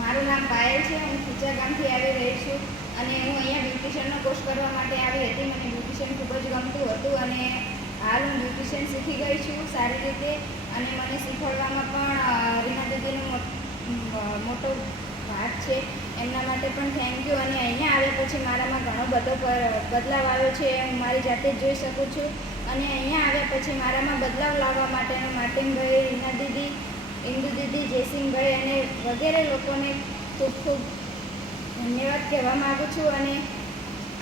મારું નામ પાયલ છે. હું ખીચા ગામથી આવી રહી છું અને હું અહીંયા બ્યુટિશિયનનો કોર્સ કરવા માટે આવી હતી. મને બ્યુટિશિયન ખૂબ જ ગમતું હતું અને હાલ હું બ્યુટિશિયન શીખી ગઈ છું સારી રીતે. અને મને શીખવાડવામાં પણ રીના દીદીનો મોટો ભાગ છે. એમના માટે પણ થેન્ક યુ. અને અહીંયા આવ્યા પછી મારામાં ઘણો બધો બદલાવ આવ્યો છે, હું મારી જાતે જ જોઈ શકું છું. અને અહીંયા આવ્યા પછી મારામાં બદલાવ લાવવા માટેનો માર્ટિનભાઈ, રીના દીદી, ઇન્દુ દીદી, જયસિંહભાઈ અને વગેરે લોકોને ખૂબ ખૂબ ધન્યવાદ કહેવા માગું છું. અને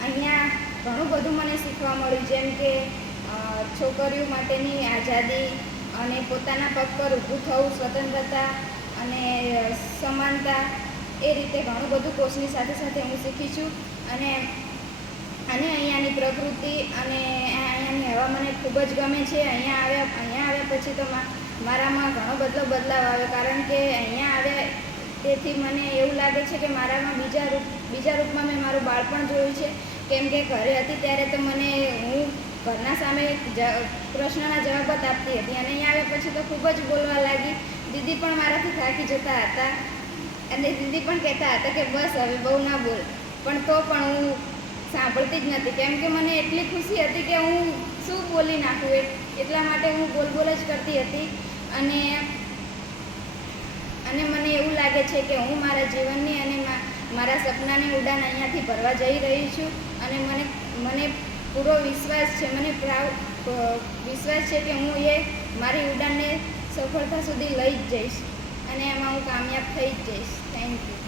અહીંયા ઘણું બધું મને શીખવા મળ્યું, જેમ કે છોકરીઓ માટેની આઝાદી અને પોતાના પગ પર ઊભું થવું, સ્વતંત્રતા અને સમાનતા, એ રીતે ઘણું બધું કોર્સની સાથે સાથે હું શીખી છું. અને અહીંયાની પ્રકૃતિ અને અહીંયાની હવા મને ખૂબ જ ગમે છે. અહીંયા આવ્યા પછી તો મારામાં ઘણો બધો બદલાવ આવ્યો, કારણ કે અહીંયા આવ્યા તેથી મને એવું લાગે છે કે મારામાં બીજા રૂપમાં મેં મારું બાળપણ જોયું છે. કેમ કે ઘરે હતી ત્યારે તો હું ઘરના સામે પ્રશ્નના જવાબ જ આપતી હતી, અને અહીંયા આવ્યા પછી તો ખૂબ જ બોલવા લાગી. દીદી પણ મારાથી થાકી જતા હતા અને દીદી પણ કહેતા હતા કે બસ હવે બહુ ના બોલ, પણ તો પણ હું સાંભળતી જ નથી. કેમ કે મને એટલી ખુશી હતી કે હું શું બોલી નાખું, એટલા માટે હું બોલ જ કરતી હતી. અને મને એવું લાગે છે કે હું મારા જીવનની અને મારા સપનાની ઉડાન અહીંયાથી ભરવા જઈ રહી છું. અને મને પૂરો વિશ્વાસ છે, વિશ્વાસ છે કે હું મારી ઉડાનને સફળતા સુધી લઈ જ જઈશ અને એમાં હું કામયાબ થઈ જ જઈશ. Thank you.